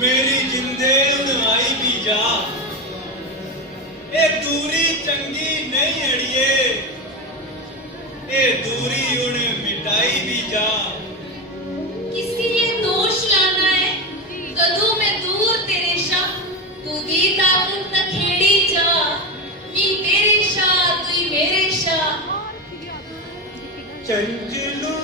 मेरी जिंदे हुण आई भी जा, ए दूरी चंगी नहीं अड़िए, ए दूरी हुण मिटाई भी जा। किसी ये दोष लाना है कदू मैं दूर तेरे शा, तू गीत आकुन तखेड़ी जा, मी तेरे शा तू मेरे शा। चंचलो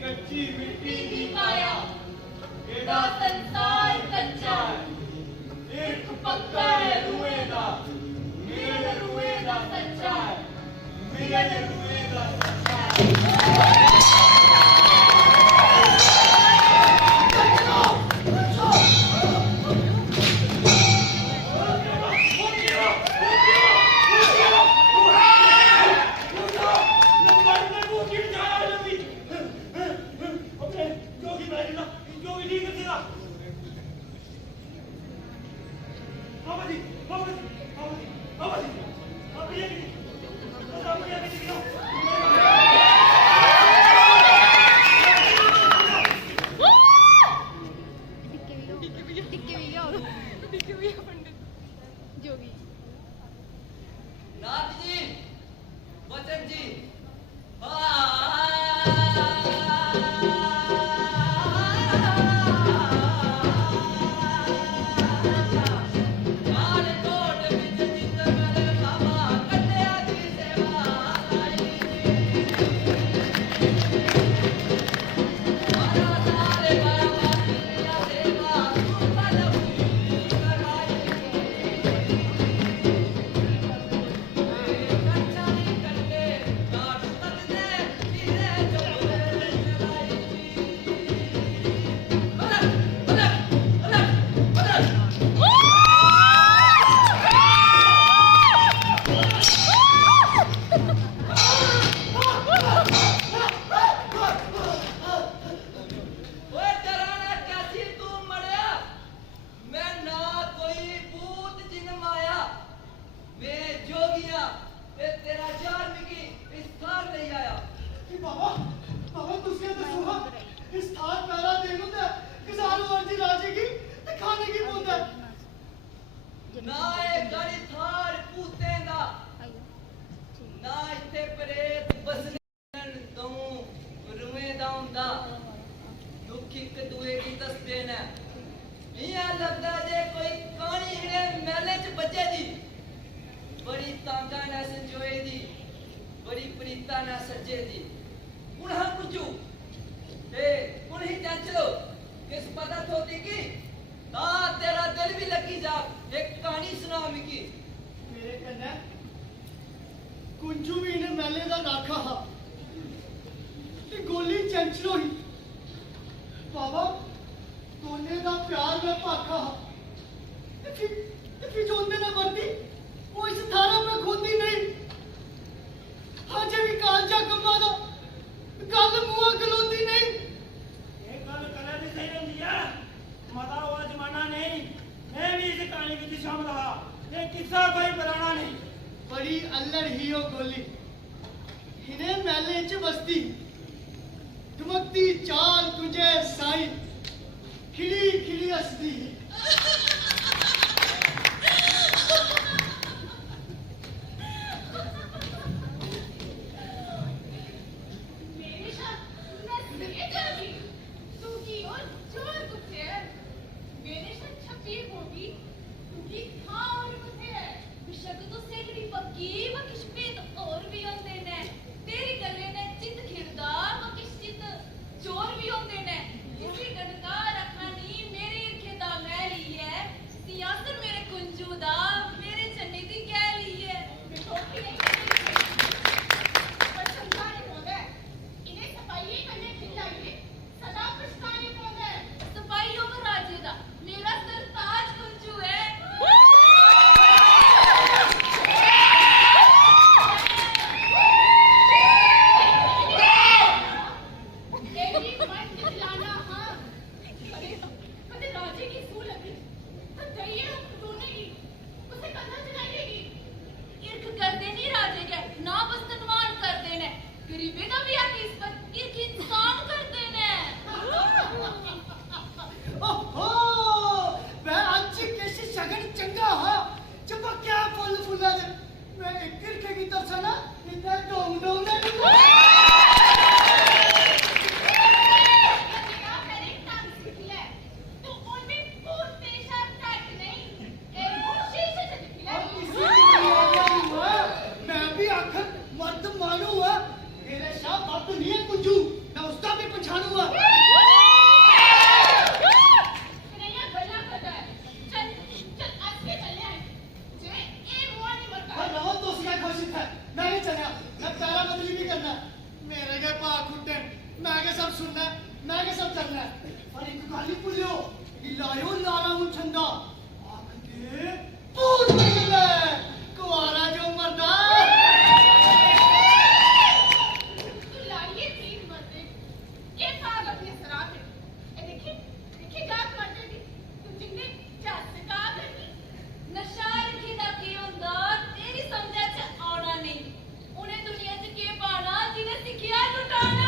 कच्ची मिट्टी की काया, एदा संसार कच्चा है, एक पक्का है रुए दा, मेरे रुए दा सच्चा है, मेरे रुए दा सच्चा है। बड़ी तांगा ना संजोए दी, बड़ी प्रीता ना सज्जे दी, उन्हां कुचू, उन्हीं चंचलो, किस पता थोती की, ता तेरा दिल भी लगी जा, एक कहानी सुना मिकी। मेरे कन्ने, कुंजू भी इन्हें मेले दा राखा हा, ते गोली चंचलो ही, बाबा, दोने दा प्यार में पाखा हा, ते जोंदे ना बंदी, वो इस थारा में खोती नहीं, हाजे भी कांचा कम्मा दा, गल मुआ गलोती नहीं। एक गल कले भी सही रही है, मदा हुआ जमाना नहीं। की शामिल रहा। ये किस्सा कोई पुराना नहीं। बड़ी अल्लड़ ही हो गोली, इन्हें महले च बसती, धमकती चाल तुझे साई, खिली खिली हसती। मेरे साथ मैं ये जागी तू की और जोर कुत्ते है मेरे साथ छपी होगी तू की खा और कुत्ते है बेशक तो सेकड़ी पक्की व किस पे तो और भी होते ने तेरी गले ने चित खिरदा व किस चित चोर भी होते ने इसी गणका रखनी मेरे इरखेदा मैं ली है सियासत मेरे कुंजूदा मेरे चन्ने दी कह ली है मैं ठोकी नहीं पर समझाने होगा इन्हें सफाई करने खिलाइए सदा पछताने होगा सफाई होगा राजे दा मेरा सरताज कुंजू है तेरी मन दिलाना हां कदे राजे की सू लगी तो जाइए दोने की उसे कन्ना चलाएगी इर्ख कर देनी राजे के ना बस तनवान कर देने गरीबे का भी आके इस पर इर्ख इंसान कर देने ओहो, मैं आज कैसे शगन चंगा हा, जब क्या फुल फुला दे, मैं एक किरके की तरफ से ना, इतना डोंग डोंग ने निकला। और किसी की दुनिया हुआ, मैं भी आखिर मर्द मानूंगा, मेरे शाह बाप तो नहीं है कुंजू, मैं उसका भी पहचानूंगा। और रहो तो उसका घोषित है, मैं नहीं चला, मैं पैरा बदली भी करना, मेरे के पाक उठे, मैं के सब सुनना, मैं के सब चलना, और एक गाली पुलियो, ये लायो लारा मुंचंदा, आखिर पूछ निकले, कुआरा जो मरदा। नशा रखी दा की हुंदा तेरी समझ च आउणा नहीं उन्हें दुनिया च के पाना जिन्हें सिखिया लुटाना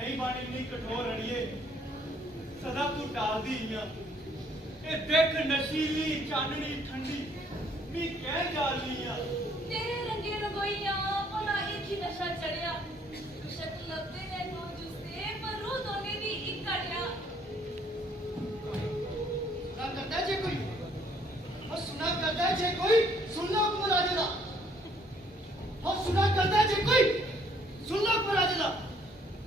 नहीं बाणी नहीं कठोर अड़िए सदा तू डाल दी इयां ए देख नशीली चांदनी ठंडी मी कह जाली इयां तेरे रंगे रंगोइया भला एक ही नशा चढ़िया शक लबदे ने नो जुस्ते पर रूह दोने दी एक कटिया सुना करता है जे कोई, और सुना करता है जे कोई, सुन लो हुक्म राजे दा, और सुना करता है जे कोई, सुन लो हुक्म राजे दा।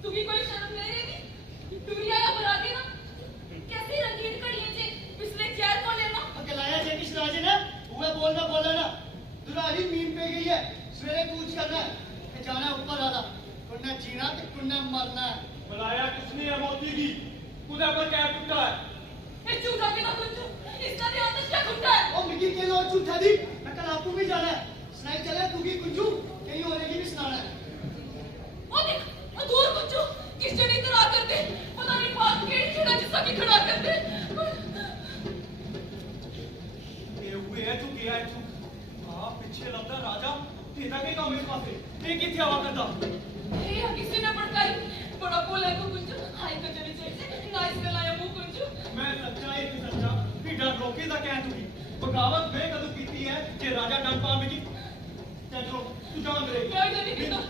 तू भी कोई शर्म नहीं रही तू भी आया बरागे ना कैसी रंगीन कड़िए जे पिछले चैर को लेना अकेलाया जे किस राजे ने, हुए बोलना ना, दुरारी मीम पे गई है, सवेरे कूच करना है, कि जाना है ऊपर आना, कुन्ने जीना ते कुन्ने मरना है। बुलाया किसने है मोती की खुदा पर क्या टूटा है ये चूड़ा के ना कुछ इसका ध्यान से क्या खुदा है ओ मिकी के लो झूठा दी, मैं कल आपको भी जाना है, सुनाई चले तू की कुंजू, कहीं होने की भी सुनाना है। ओ देख ओ दूर कुछ किस जड़ी तरह कर दे पता नहीं बात केड़ी खड़ा जिसका की खड़ा कर दे ਰੋਟੀ ਦਾ ਕਹਿ ਤੂੰ ਬਗਾਵਤ ਮੈਂ ਕਦੋਂ ਕੀਤੀ ਹੈ ਜੇ ਰਾਜਾ ਡੰਪਾ ਵਿੱਚ ਚਲੋ ਤੂੰ ਜਾਣ ਦੇ ਮੈਂ ਨਹੀਂ ਕੀਤਾ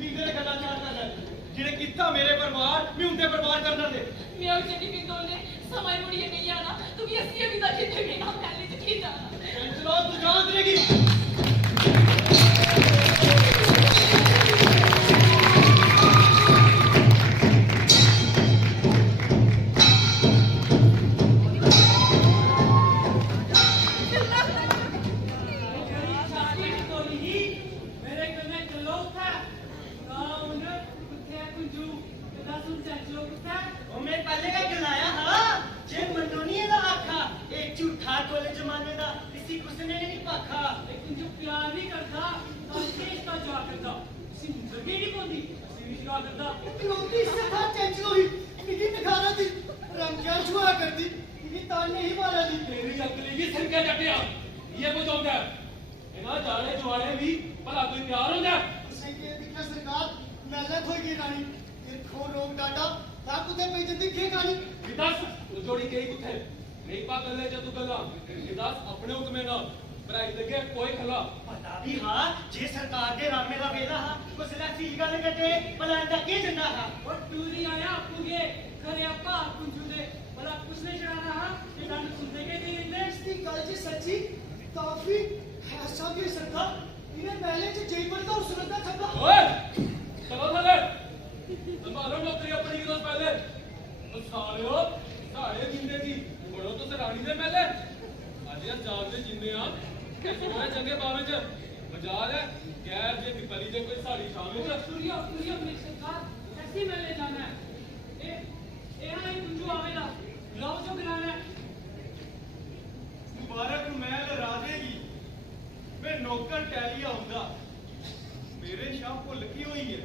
मी मेरे गला चार कर रहा है जिन्हें कितना मेरे परिवार मैं उनके परिवार करना दे मैं उसे नहीं कि तोने समय मुड़िए नहीं आना तू भी ऐसी अभी तक कितने भी ना पहले से खींचा चलो तू जान देगी रोटी से था चेंचलो ही निकी दिखाना थी रंगिया छुआ कर दी निकी ताने ही मारा दी तेरी अकली की सिर क्या चटिया ये कुछ होता है इना जाने जुआने भी भला कोई प्यार हो जाए उसे के दिखा सरकार मेले खोई की रानी ये खो रोग डाटा था कुते पे जंदी के कहानी विदास वो जोड़ी गई कुथे नहीं पा कर ले जब तू गला विदास अपने हुक्म में ना पराई लगे कोई खला पता भी हाँ जे सरकार के रामे का वेला हाँ कुछ ना फील करने करते भला इंदा के जन्ना हाँ और टूरी आया पुगे करे अपा कुंजू दे भला कुछ नहीं चढ़ाना हाँ ये डांड सुनने के लिए इंदे इसकी कल जी सच्ची काफी ऐसा भी सरकार इन्हें पहले से जई पर का उसरता था ओए चलो थले संभालो नौकरी अपनी की पहले तो सालियो सारे जिंदे थी बड़ो तो सरानी दे पहले आज यार जाग दे जिंदे आ सोए चंगे बावे च मजाल है गैर जे पिपली जे कोई साड़ी शामे च सूर्य सूर्य मेरी सरकार ऐसी मिलने जाना है ए हां कुंजू आवेगा लाओ जो गिराना है मुबारक महल राजे की मैं नौकर टैलिया हुंदा मेरे शाह भुल की हुई है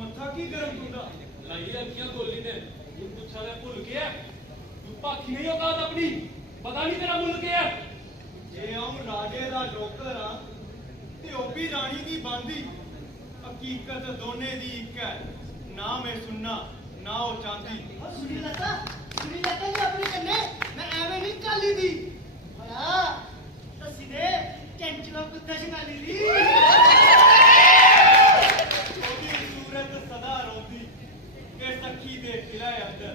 मत्था की गरम हुंदा लाई रखियां गोली ने तू पुछा ले भुल गया तू पाखी नहीं औकात अपनी पता नहीं तेरा मुल्क क्या है जे हम राजे दा नौकर हां ते ओ भी रानी दी बांदी हकीकत दोने दी इक है ना मैं सुनना ना ओ चांदी और सुनी लता ने अपने कन्ने मैं एवे नहीं काली दी बड़ा तो सीधे कैंचलो कुत्ता शिकाली दी ओदी सूरत सदा रोंदी के सखी दे दिलाए अंदर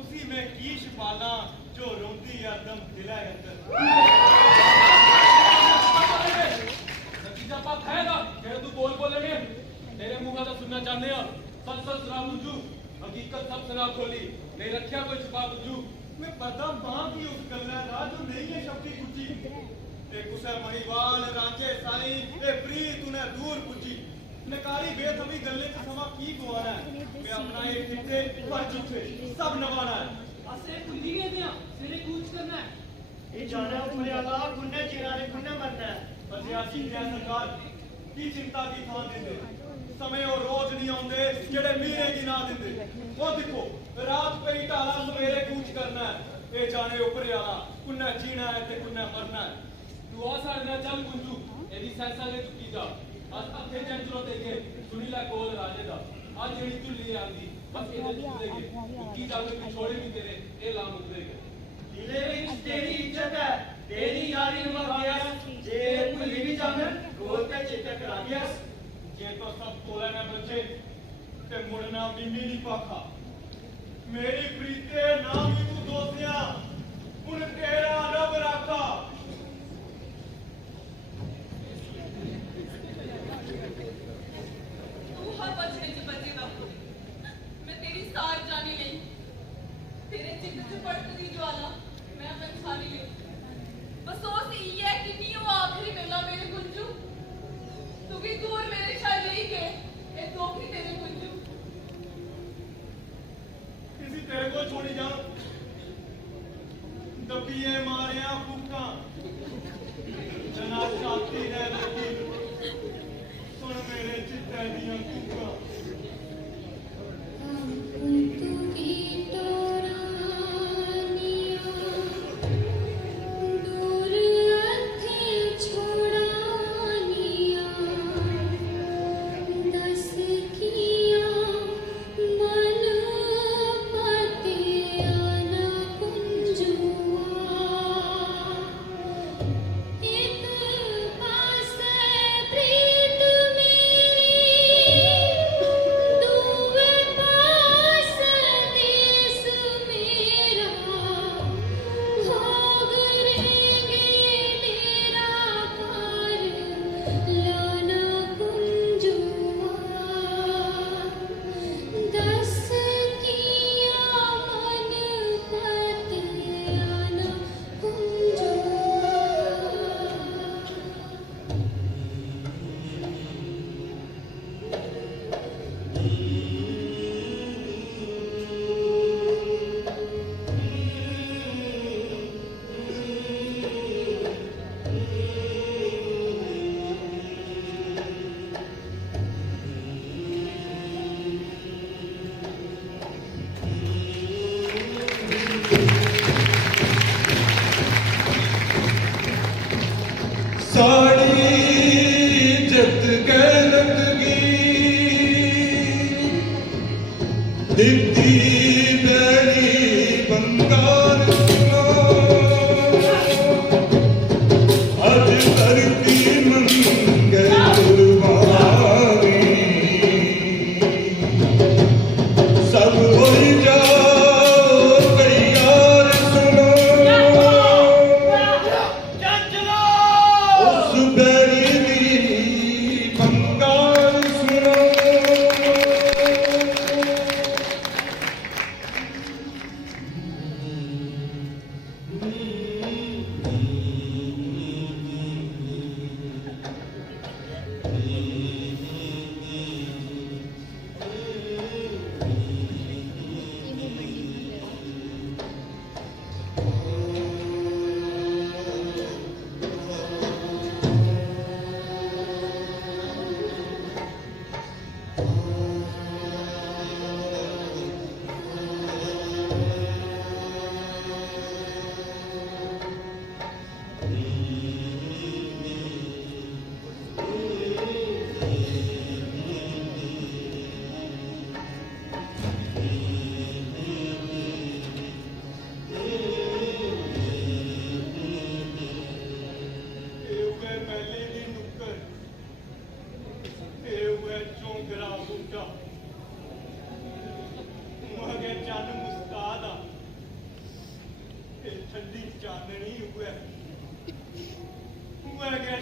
उसी में कीश पाला जो रोंदी हरदम दिलाए अंदर नतीजा पा खाएगा जेड़ा तू बोल बोलेंगे तेरे मुंह का सुनना चाहते हैं सच सच सलाम मुझू हकीकत सब सलाम खोली नहीं रखिया कोई छुपा तुझू मैं पता मां की उस गल्ला दा जो नहीं है शब्दी कुची ते कुसे मणिवाल रांझे साई ए प्रीत तूने दूर पुची नकारी बेथमी गल्ले च समा की गवाना है मैं अपना एक किथे पर जुठे सब नवाना है आसे कुंडी के दिया मेरे कूच करना है ये जाना ऊपर आला कुन्ने चिरारे कुन्ने मरना है बस यासी क्या सरकार की चिंता की थां देंदे समय और रोज नहीं आउंदे जेड़े मीरे की ना दिंदे ओ देखो रात पे ढाला सवेरे कूच करना है ए जाने ऊपर आला कुन्ने जीना है ते कुन्ने मरना है तू आ साड़ना चल कुंजू एदी सैसा ले चुकी जा आज अथे चंचलो देखे सुनी ला कोल राजे दा आज जेड़ी चुल्ली आंदी बस इधर चुलेगे की जावे की छोड़े भी तेरे ए ला मुकरेगे दिले विच तेरी इज्जत है तेरी यारी निभा गया जे भुली भी जावे रोल ते चेता करा गया जे तो सब तोले ने बचे ते मुड़ना मिमी नहीं पाखा मेरी प्रीते नाम ही तू दोस्तिया उन तेरा रब राखा तू हर बचने च बचेगा मैं तेरी सार जानी नहीं तेरे चित्त च पड़ती ज्वाला मैं पहचानी ली बसोस ई है कि नहीं वो आखिरी मेला मेरे गुंजू तू भी दूर मेरे शायद नहीं गए ये दोखी तेरे गुंजू किसी तेरे को छोड़ी जा दबिए मारिया फूका जना शांति ने लगी सुन मेरे चित्ते दियां फूका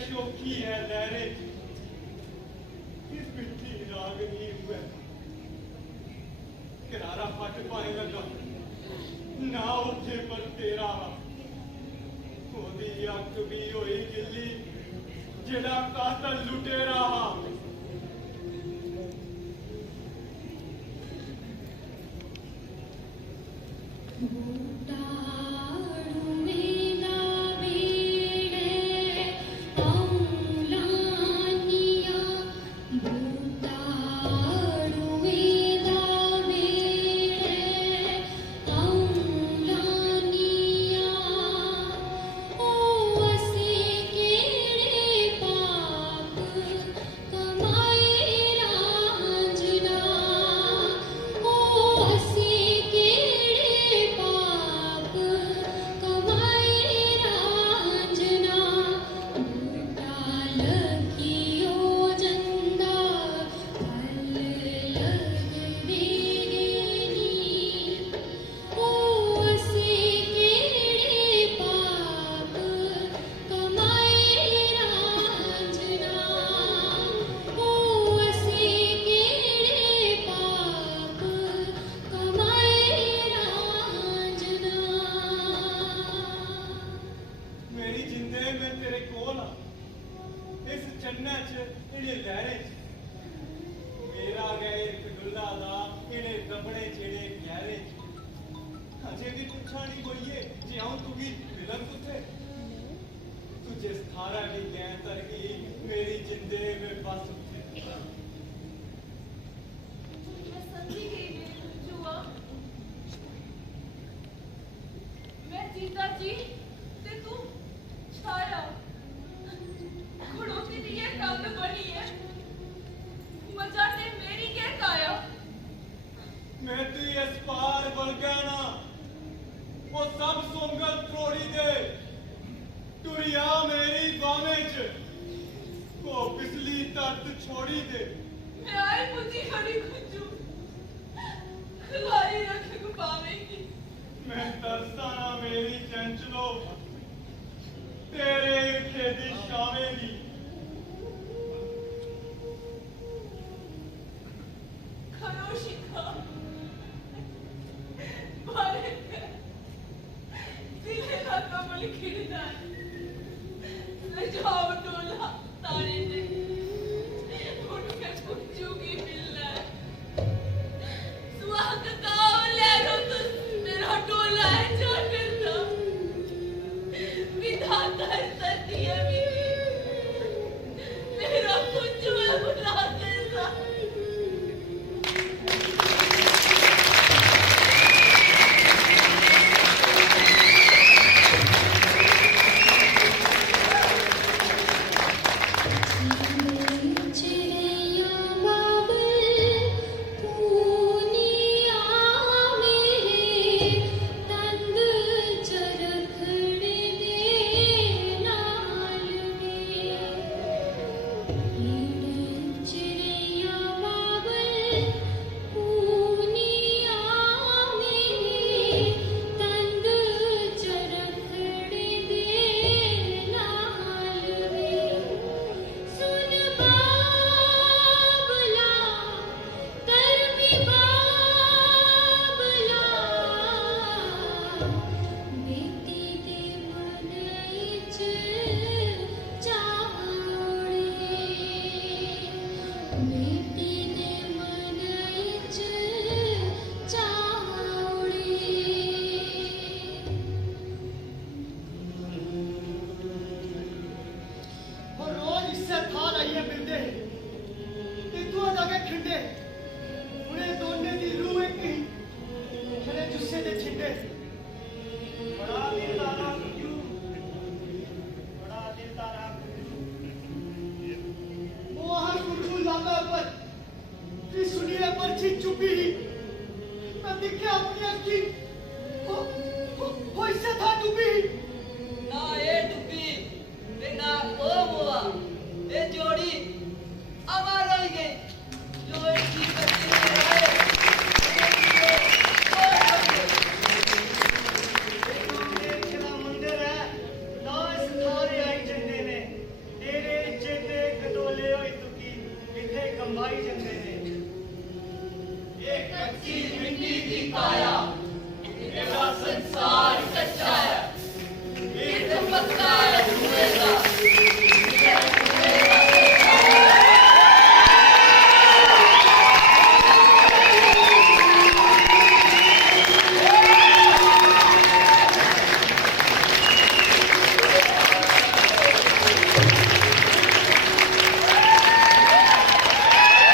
शोखी है लहरे किस मिट्टी राग नहीं हुआ किनारा फट पाए लगा ना उठे पर तेरा ओदी अख भी होई गिल्ली जेड़ा कातल लुटे रहा थे